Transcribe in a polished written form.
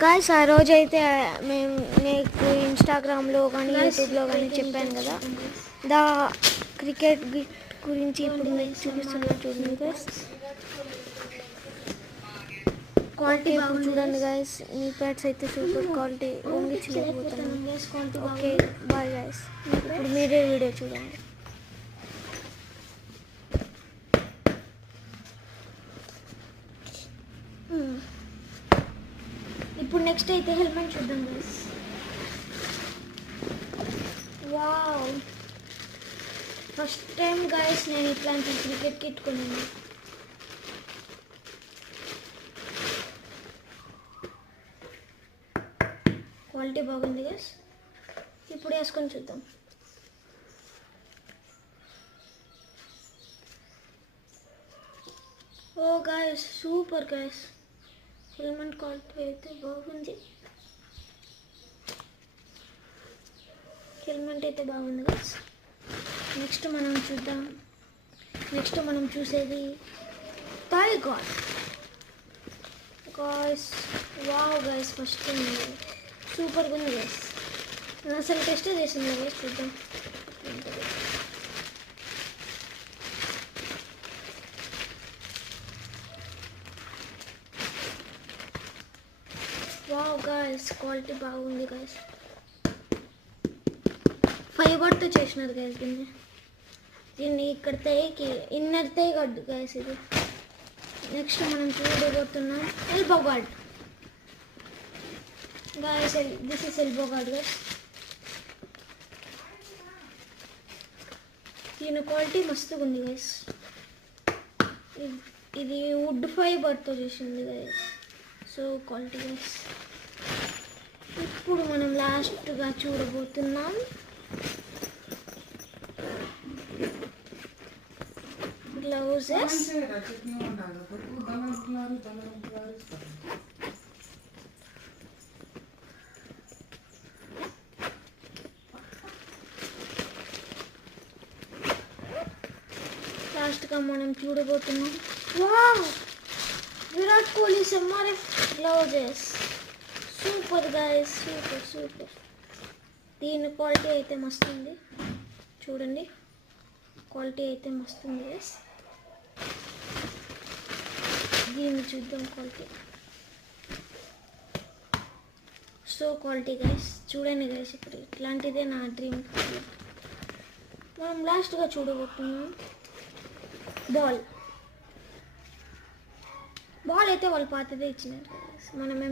Guys ఆ రోజు అయితే మేము నీకు ఇన్స్టాగ్రామ్లో కానీ యూట్యూబ్లో కానీ చెప్పాను కదా దా క్రికెట్ గిట్ గురించి ఇప్పుడు మీకు చూపిస్తున్నా చూడండి గైస్. క్వాలిటీ ఇప్పుడు చూడండి గైస్, మీ ప్యాడ్స్ అయితే సూపర్ క్వాలిటీ వంగించలేకపోతున్నాను. ఓకే బాయ్ గైస్, ఇప్పుడు మీరే వీడియో చూడండి. ఇప్పుడు నెక్స్ట్ అయితే హెల్మెట్ చూద్దాం guys. Wow, first time guys నేను ఇట్లాంటి క్రికెట్ కిట్ కొన్నాను. క్వాలిటీ బాగుంది గైస్, ఇప్పుడు వేసుకొని చూద్దాం. Oh guys super guys, helmet quality అయితే బాగుంది. హెల్మెట్ అయితే బాగుంది గైస్. నెక్స్ట్ మనం చూద్దాం. నెక్స్ట్ మనం చూసేది thigh guard guys. Wow guys, first సూపర్గా ఉంది గైస్. నేను అసలు టెస్ట్ చేసింది గైస్, చూద్దాం. వావ్ గైస్, క్వాలిటీ బాగుంది గైస్. ఫైబర్తో చేసినారు గైస్ దీన్ని ఇక్కడ తేకి ఇన్నర్ తే గడ్డు గైస్ ఇది. నెక్స్ట్ మనం చూడబోతున్నాం elbow guard guys. This is elbow guard guys. దీని క్వాలిటీ మస్తుగా ఉంది గైస్. ఇది వుడ్ ఫైబర్తో చేసింది గైస్, సో క్వాలిటీ గైస్. ఇప్పుడు మనం లాస్ట్గా చూడబోతున్నాం గ్లౌజెస్. లాస్ట్గా మనం చూడబోతున్నాం wow, Virat Kohli MRF gloves. Super guys, super super. దీని క్వాలిటీ అయితే మస్తు ఉంది చూడండి, క్వాలిటీ అయితే మస్తు ఉంది గైస్. దీన్ని చూద్దాం క్వాలిటీ. సో క్వాలిటీ గైస్ చూడండి గైస్, ఇప్పుడు ఇట్లాంటిదే నా డ్రీమ్. మనం లాస్ట్గా చూడబోతున్నాం బాల్. బాల్ అయితే వాళ్ళు పాతదే ఇచ్చినారు గైస్, మనం